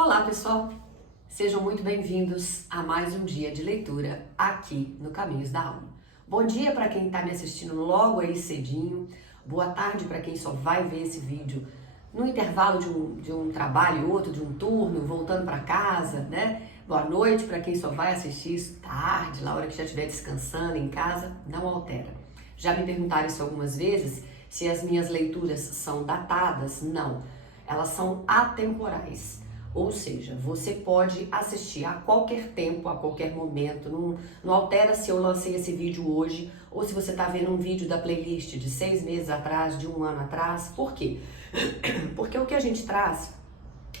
Olá, pessoal! Sejam muito bem-vindos a mais um dia de leitura aqui no Caminhos da Alma. Bom dia para quem está me assistindo logo aí cedinho. Boa tarde para quem só vai ver esse vídeo no intervalo de um trabalho e outro, de um turno, voltando para casa, né? Boa noite para quem só vai assistir isso tarde, na hora que já estiver descansando em casa. Não altera. Já me perguntaram isso algumas vezes, se as minhas leituras são datadas. Não, elas são atemporais. Ou seja, você pode assistir a qualquer tempo, a qualquer momento. Não altera se eu lancei esse vídeo hoje ou se você está vendo um vídeo da playlist de 6 meses atrás, de um ano atrás. Por quê? Porque o que a gente traz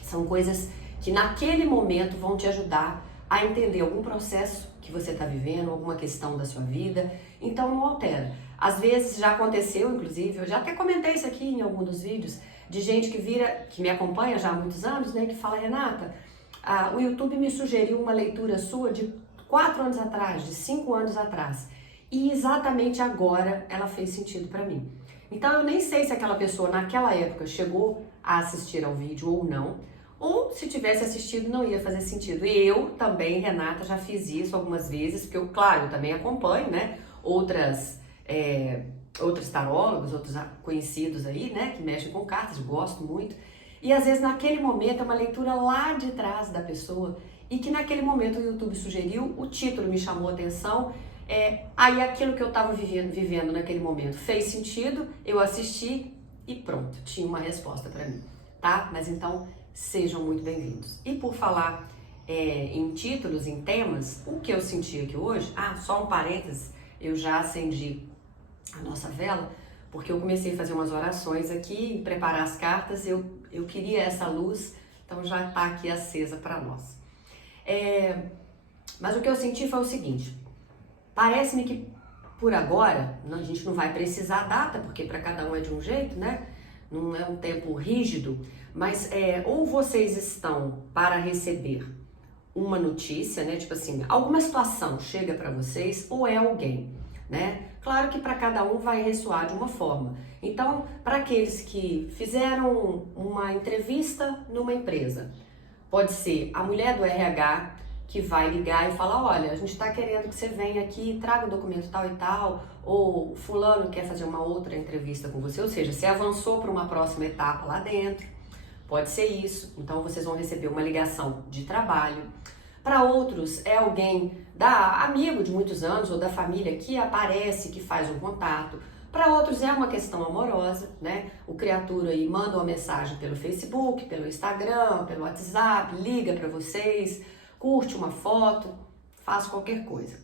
são coisas que naquele momento vão te ajudar a entender algum processo que você está vivendo, alguma questão da sua vida. Então não altera. Às vezes já aconteceu, inclusive, eu já até comentei isso aqui em algum dos vídeos, de gente que me acompanha já há muitos anos, né, que fala: Renata, o YouTube me sugeriu uma leitura sua de 4 anos atrás, de 5 anos atrás, e exatamente agora ela fez sentido para mim. Então eu nem sei se aquela pessoa naquela época chegou a assistir ao vídeo ou não, ou se tivesse assistido não ia fazer sentido. E eu também, Renata, já fiz isso algumas vezes, porque eu, claro, eu também acompanho, né, outros tarólogos, outros conhecidos aí, né, que mexem com cartas, gosto muito. E às vezes naquele momento é uma leitura lá de trás da pessoa e que naquele momento o YouTube sugeriu, o título me chamou a atenção, aí aquilo que eu estava vivendo naquele momento fez sentido, eu assisti e pronto, tinha uma resposta para mim, tá? Mas então sejam muito bem-vindos. E por falar em títulos, em temas, o que eu senti aqui hoje, só um parênteses, eu já acendi a nossa vela, porque eu comecei a fazer umas orações aqui, preparar as cartas, eu queria essa luz, então já está aqui acesa para nós. Mas o que eu senti foi o seguinte: parece-me que por agora, a gente não vai precisar data, porque para cada um é de um jeito, né? Não é um tempo rígido, mas ou vocês estão para receber uma notícia, né? Tipo assim, alguma situação chega para vocês, ou é alguém, né? Claro que para cada um vai ressoar de uma forma. Então, para aqueles que fizeram uma entrevista numa empresa, pode ser a mulher do RH que vai ligar e falar: olha, a gente está querendo que você venha aqui, traga o documento tal e tal, ou fulano quer fazer uma outra entrevista com você, ou seja, você avançou para uma próxima etapa lá dentro, pode ser isso. Então vocês vão receber uma ligação de trabalho. Para outros é alguém amigo de muitos anos ou da família que aparece, que faz um contato. Para outros é uma questão amorosa, né? O criatura aí manda uma mensagem pelo Facebook, pelo Instagram, pelo WhatsApp, liga para vocês, curte uma foto, faz qualquer coisa.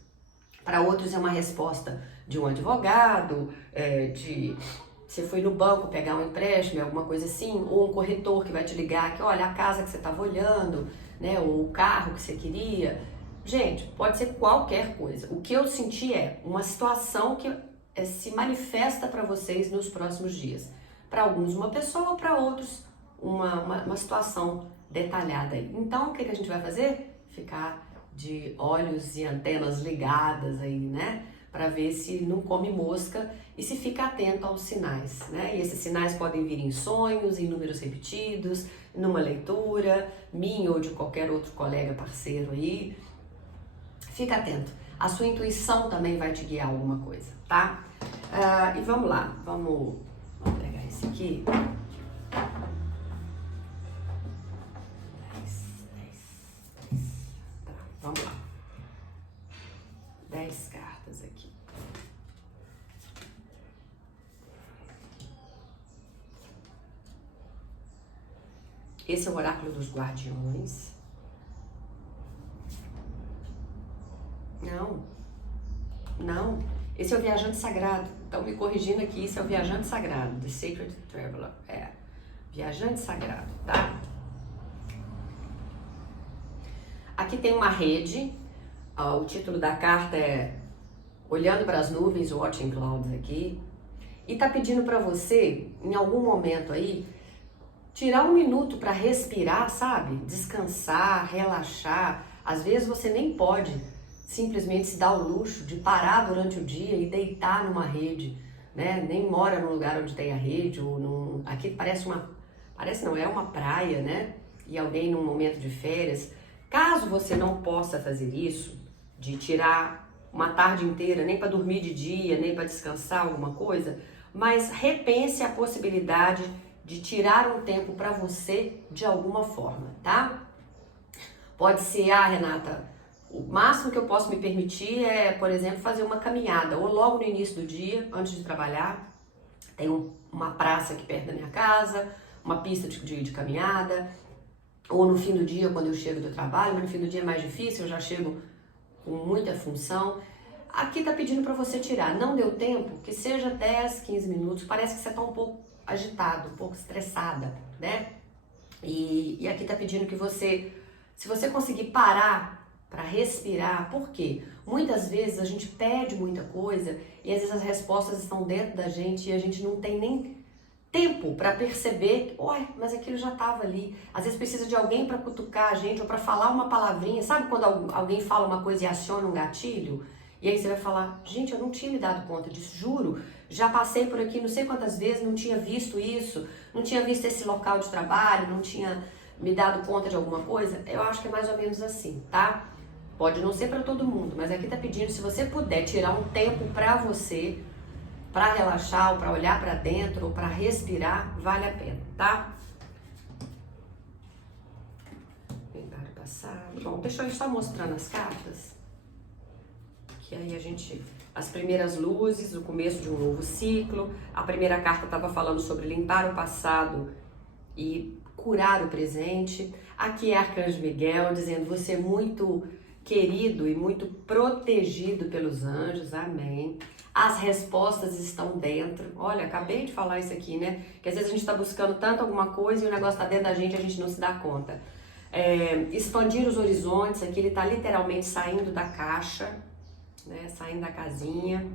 Para outros é uma resposta de um advogado, você foi no banco pegar um empréstimo, alguma coisa assim, ou um corretor que vai te ligar que olha a casa que você estava olhando, né, ou o carro que você queria. Gente, pode ser qualquer coisa. O que eu senti é uma situação que se manifesta para vocês nos próximos dias. Para alguns uma pessoa, para outros uma situação detalhada aí. Então, o que a gente vai fazer? Ficar de olhos e antenas ligadas aí, né? Para ver se não come mosca e se fica atento aos sinais, né? E esses sinais podem vir em sonhos, em números repetidos, numa leitura, minha ou de qualquer outro colega parceiro aí. Fica atento. A sua intuição também vai te guiar alguma coisa, tá? E vamos lá, vamos pegar esse aqui. 10. Tá, vamos lá. 10 cartas aqui. Esse é o oráculo dos guardiões. Não. Esse é o viajante sagrado. Estão me corrigindo aqui, esse é o viajante sagrado, The Sacred Traveler. Viajante sagrado, tá? Aqui tem uma rede. O título da carta é Olhando para as Nuvens, Watching Clouds aqui. E tá pedindo para você, em algum momento aí, tirar um minuto para respirar, sabe? Descansar, relaxar. Às vezes você nem pode simplesmente se dar o luxo de parar durante o dia e deitar numa rede, né? Nem mora num lugar onde tem a rede, aqui parece não, é uma praia, né? e alguém num momento de férias, caso você não possa fazer isso, de tirar uma tarde inteira, nem para dormir de dia, nem para descansar alguma coisa, mas repense a possibilidade de tirar um tempo para você de alguma forma, tá? Pode ser, Renata, o máximo que eu posso me permitir é, por exemplo, fazer uma caminhada, ou logo no início do dia, antes de trabalhar, tem uma praça aqui perto da minha casa, uma pista de caminhada, ou no fim do dia, quando eu chego do trabalho, mas no fim do dia é mais difícil, eu já chego com muita função. Aqui tá pedindo para você tirar, não deu tempo, que seja 10, 15 minutos, parece que você tá um pouco agitado, um pouco estressada, né? E aqui tá pedindo que você, se você conseguir parar para respirar, por quê? Muitas vezes a gente pede muita coisa e às vezes as respostas estão dentro da gente e a gente não tem nem tempo para perceber, ué, mas aquilo já estava ali. Às vezes precisa de alguém para cutucar a gente ou para falar uma palavrinha. Sabe quando alguém fala uma coisa e aciona um gatilho? E aí você vai falar, gente, eu não tinha me dado conta disso, juro. Já passei por aqui não sei quantas vezes, não tinha visto isso, não tinha visto esse local de trabalho, não tinha me dado conta de alguma coisa. Eu acho que é mais ou menos assim, tá? Pode não ser para todo mundo, mas aqui tá pedindo, se você puder tirar um tempo para você, para relaxar, ou para olhar para dentro, ou para respirar, vale a pena, tá? Lembrar do passado. Bom, deixa eu ir só mostrando as cartas. Que aí a gente... As primeiras luzes, o começo de um novo ciclo. A primeira carta estava falando sobre limpar o passado e curar o presente. Aqui é Arcanjo Miguel dizendo, você é muito querido e muito protegido pelos anjos, amém. As respostas estão dentro. Olha, acabei de falar isso aqui, né? Que às vezes a gente está buscando tanto alguma coisa e o negócio está dentro da gente e a gente não se dá conta. Expandir os horizontes, aqui ele está literalmente saindo da caixa, né? Saindo da casinha.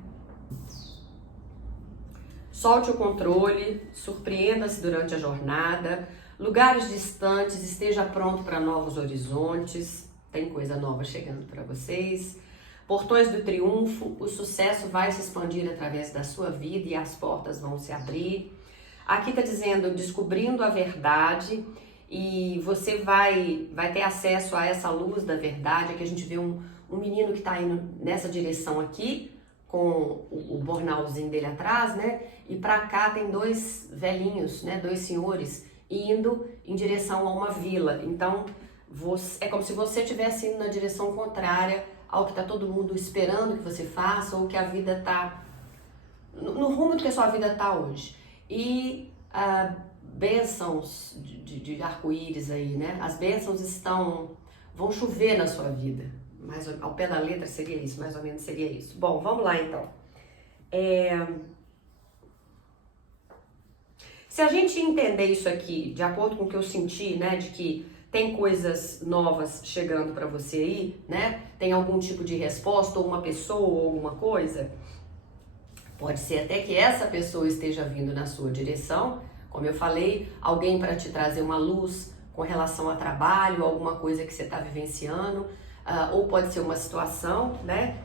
Solte o controle, surpreenda-se durante a jornada. Lugares distantes, esteja pronto para novos horizontes. Tem coisa nova chegando para vocês. Portões do triunfo, o sucesso vai se expandir através da sua vida e as portas vão se abrir. Aqui está dizendo, descobrindo a verdade, e você vai ter acesso a essa luz da verdade. Aqui a gente vê um menino que está indo nessa direção aqui, com o bornalzinho dele atrás, né? E para cá tem dois velhinhos, né? Dois senhores indo em direção a uma vila. Então, é como se você estivesse indo na direção contrária ao que está todo mundo esperando que você faça, ou que a vida está no rumo do que a sua vida está hoje. E bênçãos de arco-íris aí, né? As bênçãos vão chover na sua vida. Mas ao pé da letra seria isso, mais ou menos seria isso. Bom, vamos lá então. Se a gente entender isso aqui, de acordo com o que eu senti, né, de que tem coisas novas chegando para você aí, né? Tem algum tipo de resposta, ou uma pessoa, ou alguma coisa. Pode ser até que essa pessoa esteja vindo na sua direção, como eu falei, alguém para te trazer uma luz com relação a trabalho, alguma coisa que você está vivenciando, ou pode ser uma situação, né?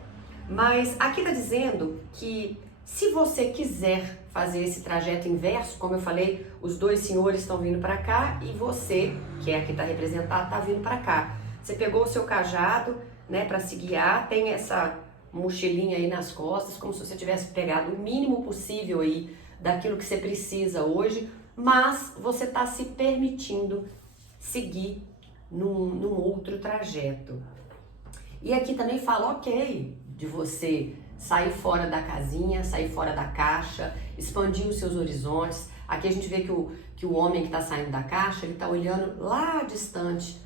Mas aqui está dizendo que se você quiser fazer esse trajeto inverso, como eu falei, os dois senhores estão vindo para cá e você, que é aqui está representado, está vindo para cá. Você pegou o seu cajado, né, para se guiar, tem essa mochilinha aí nas costas, como se você tivesse pegado o mínimo possível aí daquilo que você precisa hoje, mas você está se permitindo seguir num outro trajeto. E aqui também fala, ok, de você sair fora da casinha, sair fora da caixa, expandir os seus horizontes. Aqui a gente vê que o homem que está saindo da caixa, ele está olhando lá distante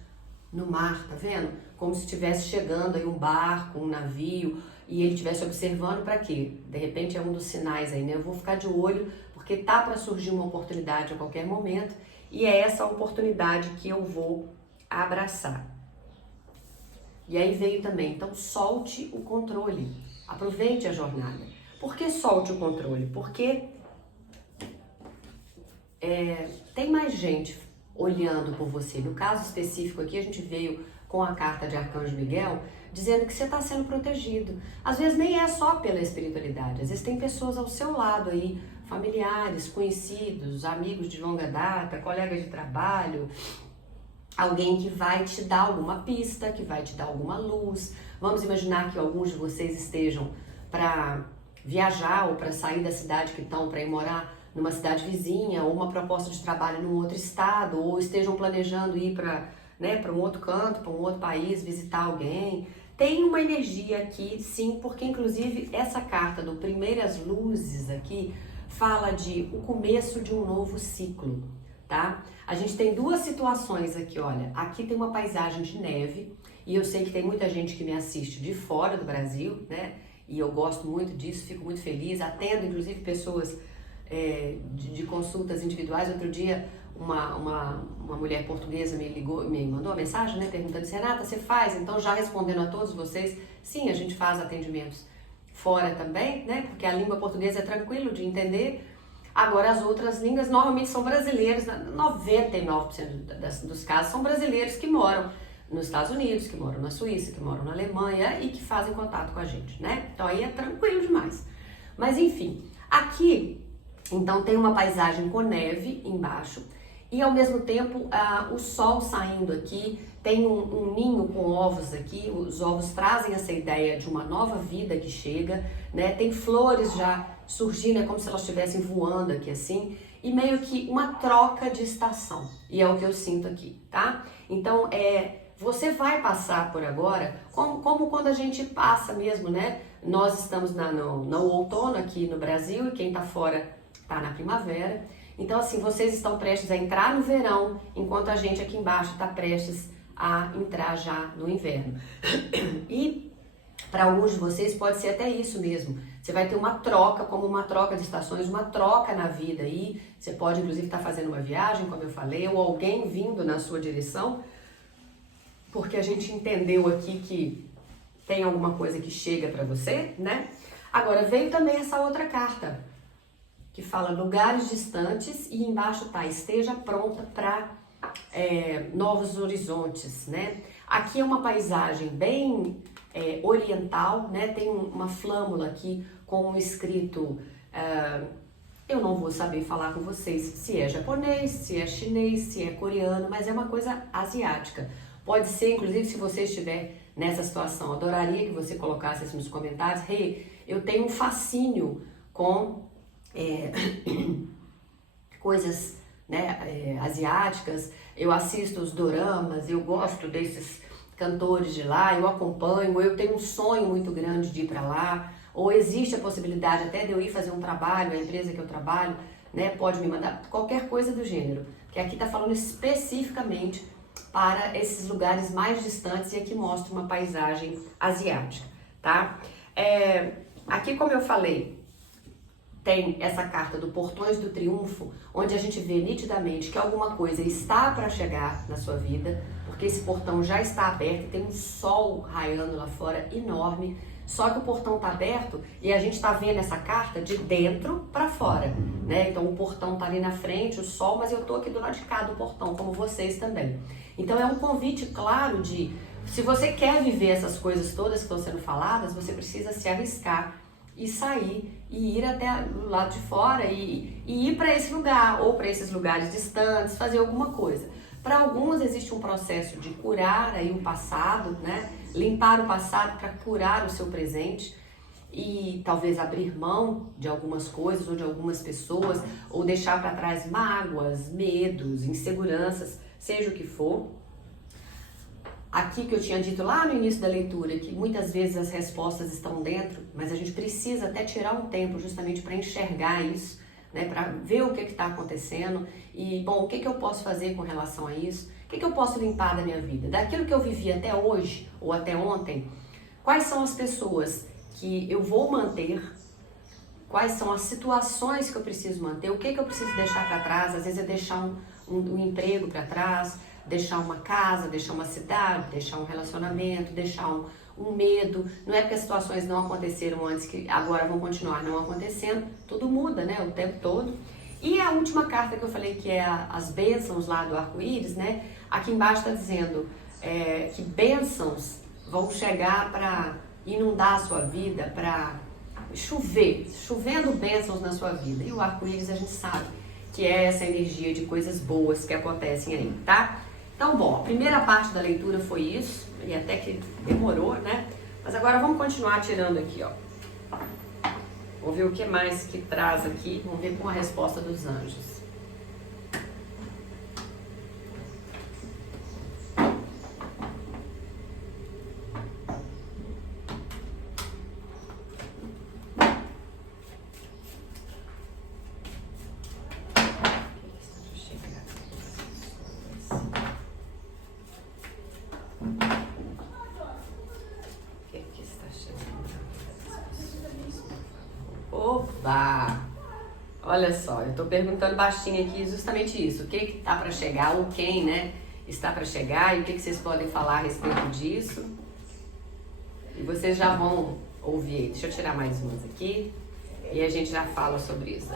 no mar, tá vendo? Como se estivesse chegando aí um barco, um navio, e ele estivesse observando para quê? De repente é um dos sinais aí, né? Eu vou ficar de olho, porque tá para surgir uma oportunidade a qualquer momento, e é essa oportunidade que eu vou abraçar. E aí veio também, então solte o controle, aproveite a jornada. Por que solte o controle? Porque tem mais gente olhando por você. No caso específico aqui, a gente veio com a carta de Arcanjo Miguel, dizendo que você está sendo protegido. Às vezes nem é só pela espiritualidade, às vezes tem pessoas ao seu lado aí, familiares, conhecidos, amigos de longa data, colegas de trabalho, alguém que vai te dar alguma pista, que vai te dar alguma luz. Vamos imaginar que alguns de vocês estejam para viajar ou para sair da cidade que estão, para ir morar numa cidade vizinha, ou uma proposta de trabalho num outro estado, ou estejam planejando ir para, né, para um outro canto, para um outro país, visitar alguém. Tem uma energia aqui, sim, porque inclusive essa carta do Primeiras Luzes aqui fala de o começo de um novo ciclo, tá? A gente tem duas situações aqui, olha. Aqui tem uma paisagem de neve, e eu sei que tem muita gente que me assiste de fora do Brasil, né? E eu gosto muito disso, fico muito feliz, atendo inclusive pessoas de consultas individuais. Outro dia uma mulher portuguesa me ligou, me mandou uma mensagem, né, perguntando se Renata, você faz? Então, já respondendo a todos vocês, sim, a gente faz atendimentos fora também, né, porque a língua portuguesa é tranquilo de entender. Agora, as outras línguas normalmente são brasileiros, 99% dos casos são brasileiros que moram nos Estados Unidos, que moram na Suíça, que moram na Alemanha e que fazem contato com a gente, né? Então aí é tranquilo demais. Mas enfim, aqui, então tem uma paisagem com neve embaixo e ao mesmo tempo o sol saindo aqui, tem um ninho com ovos aqui, os ovos trazem essa ideia de uma nova vida que chega, né? Tem flores já surgindo, é como se elas estivessem voando aqui assim, e meio que uma troca de estação, e é o que eu sinto aqui, tá? Então, você vai passar por agora, como quando a gente passa mesmo, né? Nós estamos no outono aqui no Brasil e quem tá fora tá na primavera. Então, assim, vocês estão prestes a entrar no verão, enquanto a gente aqui embaixo tá prestes a entrar já no inverno. E para alguns de vocês pode ser até isso mesmo. Você vai ter uma troca, como uma troca de estações, uma troca na vida aí. Você pode, inclusive, estar fazendo uma viagem, como eu falei, ou alguém vindo na sua direção, porque a gente entendeu aqui que tem alguma coisa que chega para você, né? Agora, veio também essa outra carta, que fala lugares distantes e embaixo tá, esteja pronta para novos horizontes, né? Aqui é uma paisagem bem oriental, né? Tem uma flâmula aqui com um escrito, eu não vou saber falar com vocês se é japonês, se é chinês, se é coreano, mas é uma coisa asiática. Pode ser, inclusive, se você estiver nessa situação, adoraria que você colocasse isso nos comentários. Hey, eu tenho um fascínio com coisas, né, asiáticas, eu assisto os doramas, eu gosto desses cantores de lá, eu acompanho, eu tenho um sonho muito grande de ir para lá, ou existe a possibilidade até de eu ir fazer um trabalho, a empresa que eu trabalho, né, pode me mandar qualquer coisa do gênero, que aqui está falando especificamente para esses lugares mais distantes e aqui mostra uma paisagem asiática, tá? Aqui, como eu falei, tem essa carta do Portões do Triunfo, onde a gente vê nitidamente que alguma coisa está para chegar na sua vida, porque esse portão já está aberto e tem um sol raiando lá fora enorme, só que o portão está aberto e a gente está vendo essa carta de dentro para fora, né? Então o portão está ali na frente, o sol, mas eu estou aqui do lado de cá do portão, como vocês também. Então é um convite claro de, se você quer viver essas coisas todas que estão sendo faladas, você precisa se arriscar e sair e ir até o lado de fora e ir para esse lugar ou para esses lugares distantes, fazer alguma coisa. Para alguns existe um processo de curar aí o passado, né? Limpar o passado para curar o seu presente e talvez abrir mão de algumas coisas ou de algumas pessoas ou deixar para trás mágoas, medos, inseguranças, seja o que for. Aqui que eu tinha dito lá no início da leitura, que muitas vezes as respostas estão dentro, mas a gente precisa até tirar um tempo justamente para enxergar isso, né, para ver o que está acontecendo e, bom, o que eu posso fazer com relação a isso, o que eu posso limpar da minha vida, daquilo que eu vivi até hoje ou até ontem, quais são as pessoas que eu vou manter, quais são as situações que eu preciso manter, o que eu preciso deixar para trás, às vezes é deixar um emprego para trás, deixar uma casa, deixar uma cidade, deixar um relacionamento, deixar um medo. Não é porque as situações não aconteceram antes que agora vão continuar não acontecendo. Tudo muda, né? O tempo todo. E a última carta que eu falei, que é as bênçãos lá do arco-íris, né? Aqui embaixo está dizendo que bênçãos vão chegar para inundar a sua vida, para chovendo bênçãos na sua vida. E o arco-íris a gente sabe que é essa energia de coisas boas que acontecem aí, tá? Então, bom, a primeira parte da leitura foi isso, e até que demorou, né? Mas agora vamos continuar tirando aqui, ó. Vamos ver o que mais que traz aqui, vamos ver com a resposta dos anjos. Opa! Olha só, eu tô perguntando baixinho aqui justamente isso. O que tá para chegar, ou quem, né, está para chegar, e o que vocês podem falar a respeito disso. E vocês já vão ouvir. Deixa eu tirar mais umas aqui e a gente já fala sobre isso.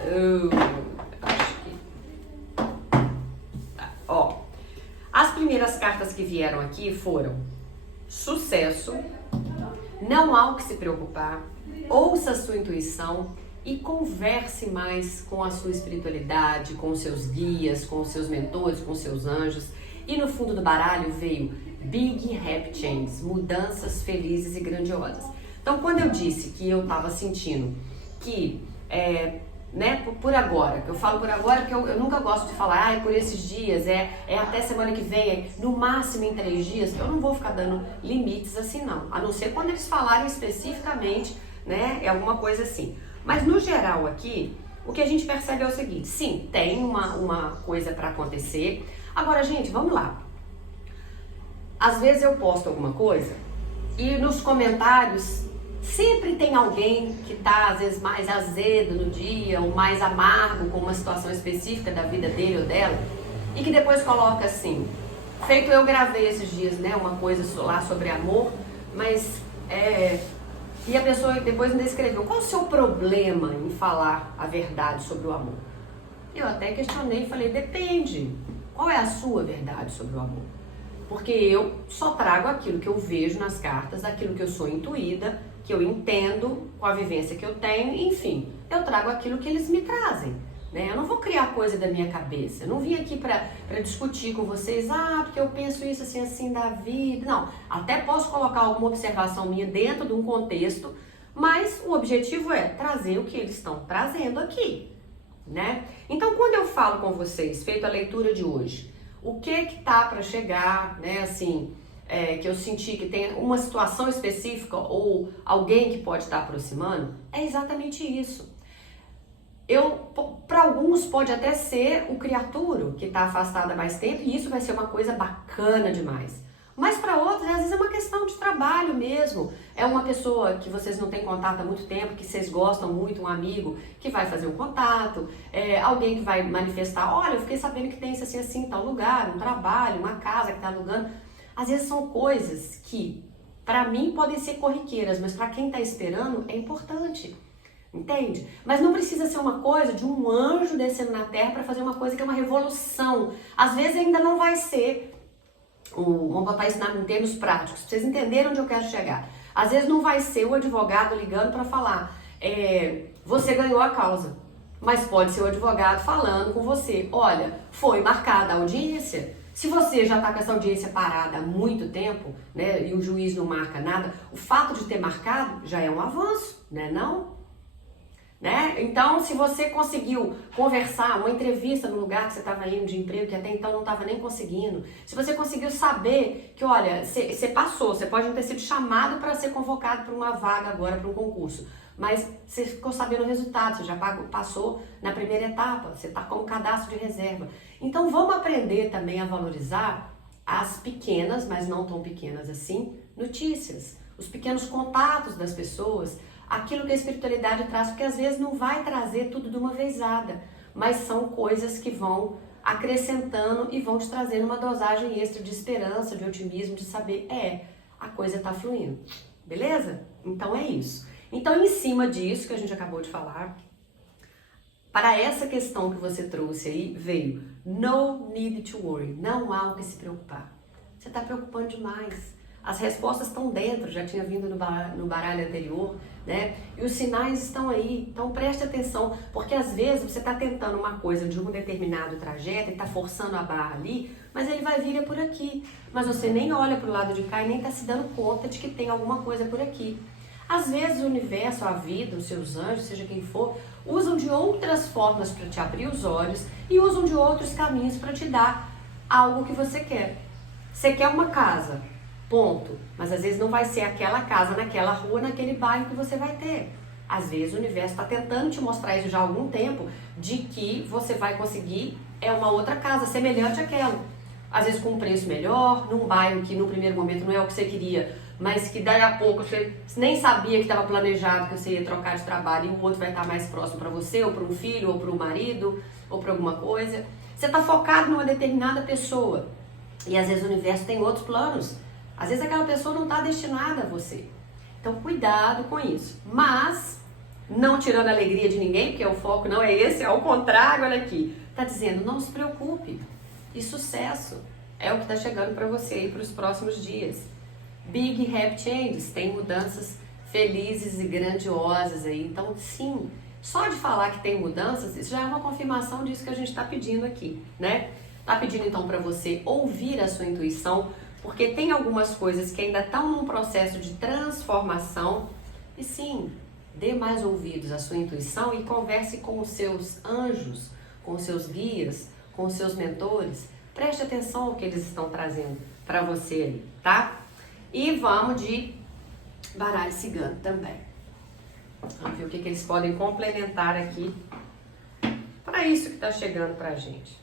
Acho que... Tá. Ó, as primeiras cartas que vieram aqui foram sucesso, não há o que se preocupar, ouça a sua intuição e converse mais com a sua espiritualidade, com os seus guias, com os seus mentores, com os seus anjos. E no fundo do baralho veio Big Happy Changes, mudanças felizes e grandiosas. Então, quando eu disse que eu estava sentindo que, né, por agora, que eu falo por agora porque eu nunca gosto de falar, por esses dias, é até semana que vem, no máximo em 3 dias, eu não vou ficar dando limites assim não, a não ser quando eles falarem especificamente, né, é alguma coisa assim. Mas no geral aqui, o que a gente percebe é o seguinte, sim, tem uma coisa para acontecer. Agora, gente, vamos lá. Às vezes eu posto alguma coisa e nos comentários sempre tem alguém que tá às vezes mais azedo no dia ou mais amargo com uma situação específica da vida dele ou dela e que depois coloca assim, feito eu gravei esses dias, né, uma coisa lá sobre amor, mas e a pessoa depois ainda escreveu, qual o seu problema em falar a verdade sobre o amor? Eu até questionei e falei, depende. Qual é a sua verdade sobre o amor? Porque eu só trago aquilo que eu vejo nas cartas, aquilo que eu sou intuída, que eu entendo com a vivência que eu tenho, enfim, eu trago aquilo que eles me trazem. Né? Eu não vou criar coisa da minha cabeça, eu não vim aqui para discutir com vocês, porque eu penso isso assim da vida, não, até posso colocar alguma observação minha dentro de um contexto, mas o objetivo é trazer o que eles estão trazendo aqui, né? Então quando eu falo com vocês, feito a leitura de hoje, o que tá para chegar, né, assim, que eu senti que tem uma situação específica ou alguém que pode estar aproximando, é exatamente isso. Para alguns pode até ser o criaturo que está afastado há mais tempo e isso vai ser uma coisa bacana demais. Mas para outros, às vezes é uma questão de trabalho mesmo. É uma pessoa que vocês não têm contato há muito tempo, que vocês gostam muito, um amigo que vai fazer um contato, alguém que vai manifestar, olha, eu fiquei sabendo que tem isso assim, em tal lugar, um trabalho, uma casa que está alugando. Às vezes são coisas que, para mim, podem ser corriqueiras, mas para quem está esperando é importante. Entende? Mas não precisa ser uma coisa de um anjo descendo na terra para fazer uma coisa que é uma revolução. Às vezes ainda não vai ser, vamos botar isso em termos práticos, pra vocês entenderem onde eu quero chegar. Às vezes não vai ser o advogado ligando para falar, você ganhou a causa. Mas pode ser o advogado falando com você, olha, foi marcada a audiência. Se você já está com essa audiência parada há muito tempo, né, e o juiz não marca nada, o fato de ter marcado já é um avanço, né, não? Né? Então, se você conseguiu conversar, uma entrevista no lugar que você estava indo de emprego, que até então não estava nem conseguindo, se você conseguiu saber que, olha, você passou, você pode não ter sido chamado para ser convocado para uma vaga agora, para um concurso, mas você ficou sabendo o resultado, você já passou na primeira etapa, você está como cadastro de reserva. Então, vamos aprender também a valorizar as pequenas, mas não tão pequenas assim, notícias, os pequenos contatos das pessoas, aquilo que a espiritualidade traz, porque às vezes não vai trazer tudo de uma vezada, mas são coisas que vão acrescentando e vão te trazendo uma dosagem extra de esperança, de otimismo, de saber, a coisa tá fluindo, beleza? Então é isso. Então em cima disso que a gente acabou de falar, para essa questão que você trouxe aí, veio no need to worry, não há o que se preocupar. Você tá preocupando demais. As respostas estão dentro, já tinha vindo no baralho anterior, né? E os sinais estão aí, então preste atenção, porque às vezes você está tentando uma coisa de um determinado trajeto e está forçando a barra ali, mas ele vai vir por aqui. Mas você nem olha para o lado de cá e nem está se dando conta de que tem alguma coisa por aqui. Às vezes o universo, a vida, os seus anjos, seja quem for, usam de outras formas para te abrir os olhos e usam de outros caminhos para te dar algo que você quer. Você quer uma casa, ponto. Mas às vezes não vai ser aquela casa, naquela rua, naquele bairro que você vai ter. Às vezes o universo está tentando te mostrar isso já há algum tempo, de que você vai conseguir uma outra casa semelhante àquela. Às vezes com um preço melhor, num bairro que no primeiro momento não é o que você queria, mas que daí a pouco você nem sabia que estava planejado que você ia trocar de trabalho e o outro vai estar mais próximo para você, ou para um filho, ou para um marido, ou para alguma coisa. Você está focado numa determinada pessoa e às vezes o universo tem outros planos. Às vezes aquela pessoa não está destinada a você. Então cuidado com isso. Mas não tirando a alegria de ninguém, porque o foco não é esse, é ao contrário, olha aqui. Está dizendo, não se preocupe. E sucesso é o que está chegando para você aí para os próximos dias. Big Happy Changes, tem mudanças felizes e grandiosas aí. Então, sim, só de falar que tem mudanças, isso já é uma confirmação disso que a gente está pedindo aqui, né? Está pedindo então para você ouvir a sua intuição, porque tem algumas coisas que ainda estão num processo de transformação. E sim, dê mais ouvidos à sua intuição e converse com os seus anjos, com os seus guias, com os seus mentores. Preste atenção ao que eles estão trazendo para você aí, tá? E vamos de baralho cigano também. Vamos ver o que eles podem complementar aqui para isso que está chegando para a gente.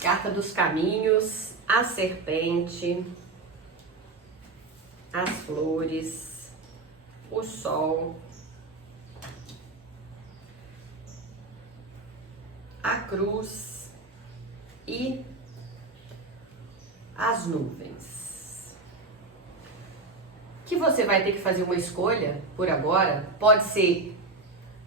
Carta dos caminhos, a serpente, as flores, o sol, a cruz e as nuvens. Que você vai ter que fazer uma escolha por agora, pode ser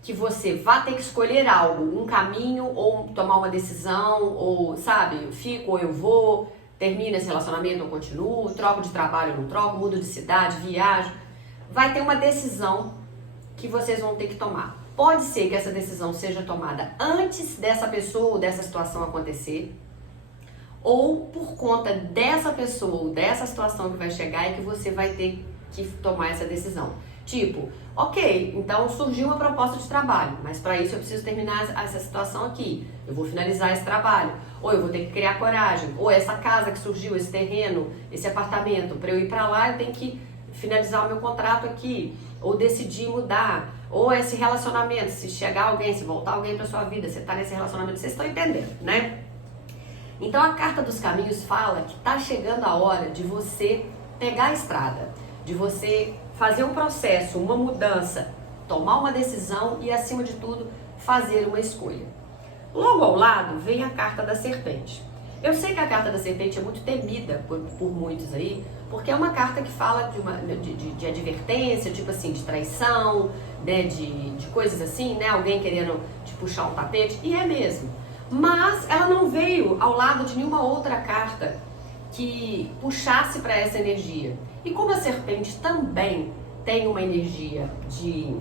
que você vá ter que escolher algo, um caminho, ou tomar uma decisão, ou, sabe, eu fico ou eu vou, termino esse relacionamento ou continuo, troco de trabalho ou não troco, mudo de cidade, viajo. Vai ter uma decisão que vocês vão ter que tomar. Pode ser que essa decisão seja tomada antes dessa pessoa ou dessa situação acontecer, ou por conta dessa pessoa ou dessa situação que vai chegar é que você vai ter que tomar essa decisão. Tipo, ok, então surgiu uma proposta de trabalho, mas para isso eu preciso terminar essa situação aqui. Eu vou finalizar esse trabalho, ou eu vou ter que criar coragem, ou essa casa que surgiu, esse terreno, esse apartamento, para eu ir para lá eu tenho que finalizar o meu contrato aqui, ou decidir mudar, ou esse relacionamento, se chegar alguém, se voltar alguém para sua vida, você está nesse relacionamento, vocês estão entendendo, né? Então a carta dos caminhos fala que está chegando a hora de você pegar a estrada, de você fazer um processo, uma mudança, tomar uma decisão e, acima de tudo, fazer uma escolha. Logo ao lado vem a carta da serpente. Eu sei que a carta da serpente é muito temida por muitos aí, porque é uma carta que fala de advertência, tipo assim, de traição, né, de coisas assim, né, alguém querendo te puxar um tapete, e é mesmo. Mas ela não veio ao lado de nenhuma outra carta que puxasse para essa energia. E como a serpente também tem uma energia de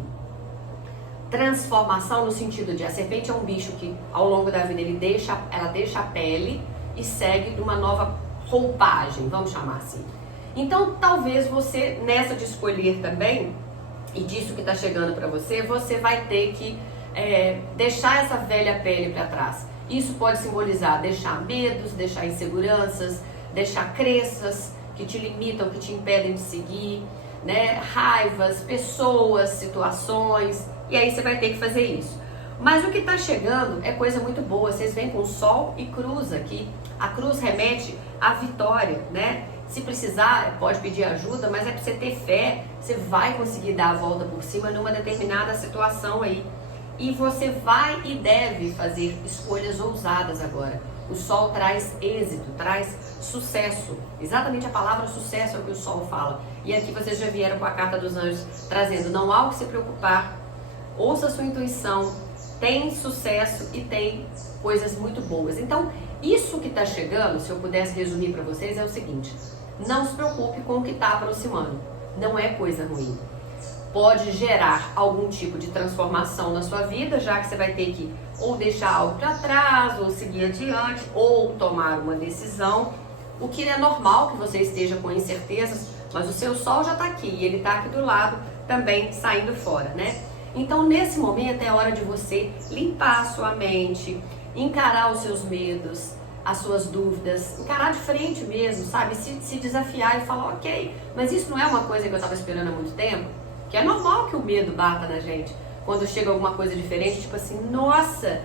transformação, no sentido de a serpente é um bicho que ao longo da vida ela deixa a pele e segue uma nova roupagem, vamos chamar assim. Então talvez você, nessa de escolher também, e disso que está chegando para você, você vai ter que deixar essa velha pele para trás. Isso pode simbolizar deixar medos, deixar inseguranças, deixar crenças que te limitam, que te impedem de seguir, né? Raivas, pessoas, situações, e aí você vai ter que fazer isso. Mas o que está chegando é coisa muito boa. Vocês vêm com sol e cruz aqui. A cruz remete à vitória, né? Se precisar, pode pedir ajuda, mas é para você ter fé, você vai conseguir dar a volta por cima numa determinada situação aí. E você vai e deve fazer escolhas ousadas agora. O sol traz êxito, traz sucesso. Exatamente a palavra sucesso é o que o sol fala. E aqui vocês já vieram com a carta dos anjos trazendo: não há o que se preocupar, ouça a sua intuição, tem sucesso e tem coisas muito boas. Então, isso que está chegando, se eu pudesse resumir para vocês, é o seguinte: não se preocupe com o que está aproximando. Não é coisa ruim. Pode gerar algum tipo de transformação na sua vida, já que você vai ter que ou deixar algo para trás, ou seguir adiante, ou tomar uma decisão. O que é normal que você esteja com incertezas, mas o seu sol já está aqui e ele está aqui do lado também saindo fora, né? Então, nesse momento é hora de você limpar a sua mente, encarar os seus medos, as suas dúvidas, encarar de frente mesmo, sabe? Se desafiar e falar: ok, mas isso não é uma coisa que eu estava esperando há muito tempo? Que é normal que o medo bata na gente quando chega alguma coisa diferente, tipo assim: nossa,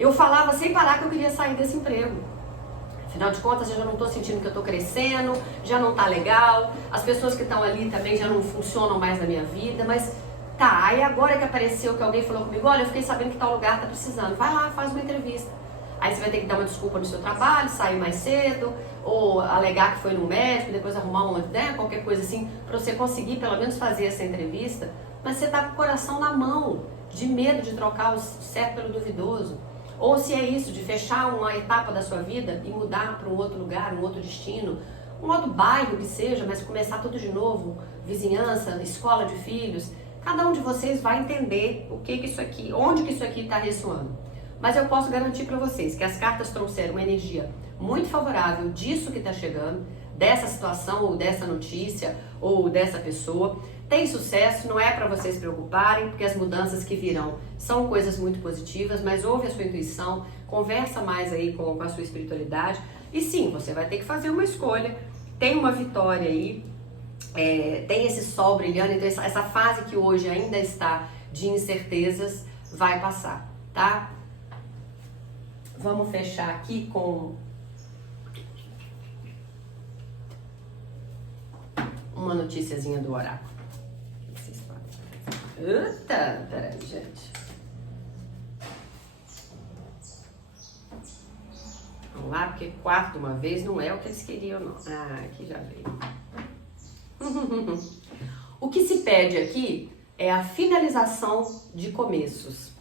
eu falava sem parar que eu queria sair desse emprego. Afinal de contas, eu já não estou sentindo que eu estou crescendo, já não está legal, as pessoas que estão ali também já não funcionam mais na minha vida, mas tá, aí agora que apareceu que alguém falou comigo: olha, eu fiquei sabendo que tal lugar está precisando, vai lá, faz uma entrevista. Aí você vai ter que dar uma desculpa no seu trabalho, sair mais cedo, ou alegar que foi no médico, depois arrumar uma, né, qualquer coisa assim, para você conseguir pelo menos fazer essa entrevista. Mas você tá com o coração na mão, de medo de trocar o certo pelo duvidoso. Ou se é isso, de fechar uma etapa da sua vida e mudar para um outro lugar, um outro destino, um outro bairro que seja, mas começar tudo de novo, vizinhança, escola de filhos. Cada um de vocês vai entender o que isso aqui, onde que isso aqui está ressoando. Mas eu posso garantir para vocês que as cartas trouxeram uma energia muito favorável disso que está chegando, dessa situação ou dessa notícia ou dessa pessoa. Tem sucesso, não é para vocês se preocuparem, porque as mudanças que virão são coisas muito positivas, mas ouve a sua intuição, conversa mais aí com a sua espiritualidade. E sim, você vai ter que fazer uma escolha, tem uma vitória aí, tem esse sol brilhando, então essa fase que hoje ainda está de incertezas vai passar, tá? Vamos fechar aqui com uma noticiazinha do oráculo. Eita, peraí, gente. Vamos lá, porque 4 de uma vez não é o que eles queriam, não. Ah, aqui já veio. O que se pede aqui é a finalização de começos.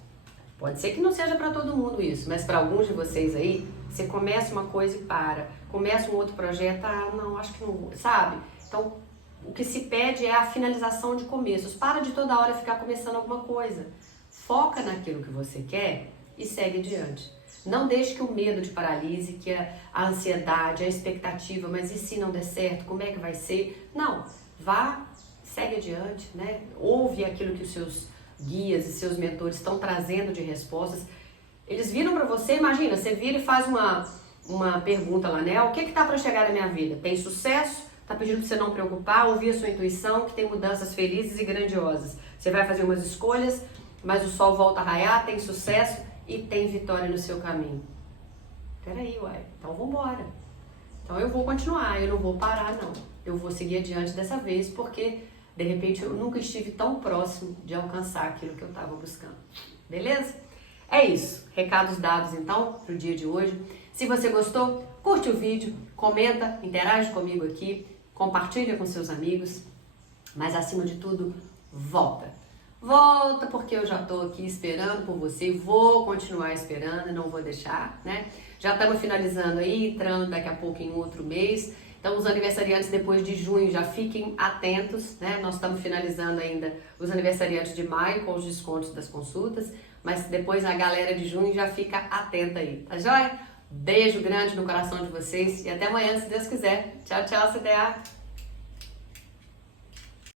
Pode ser que não seja para todo mundo isso, mas para alguns de vocês aí, você começa uma coisa e para, começa um outro projeto, não, acho que não vou, sabe? Então, o que se pede é a finalização de começos. Para de toda hora ficar começando alguma coisa. Foca naquilo que você quer e segue adiante. Não deixe que o medo te paralise, que a ansiedade, a expectativa, mas e se não der certo, como é que vai ser? Não, vá, segue adiante, né? Ouve aquilo que os seus guias e seus mentores estão trazendo de respostas. Eles viram para você, imagina, você vira e faz uma pergunta lá, né? O que tá para chegar na minha vida? Tem sucesso? Tá pedindo para você não preocupar, ouvir a sua intuição, que tem mudanças felizes e grandiosas. Você vai fazer umas escolhas, mas o sol volta a raiar, tem sucesso e tem vitória no seu caminho. Peraí, uai, então vambora. Então eu vou continuar, eu não vou parar não. Eu vou seguir adiante dessa vez, porque de repente eu nunca estive tão próximo de alcançar aquilo que eu estava buscando. Beleza? É isso. Recados dados então pro dia de hoje. Se você gostou, curte o vídeo, comenta, interage comigo aqui, compartilha com seus amigos, mas acima de tudo, volta. Volta, porque eu já estou aqui esperando por você, vou continuar esperando, não vou deixar, né? Já estamos finalizando aí, entrando daqui a pouco em outro mês. Então, os aniversariantes depois de junho já fiquem atentos, né? Nós estamos finalizando ainda os aniversariantes de maio com os descontos das consultas, mas depois a galera de junho já fica atenta aí, tá joia? Beijo grande no coração de vocês e até amanhã, se Deus quiser. Tchau, tchau, CDA!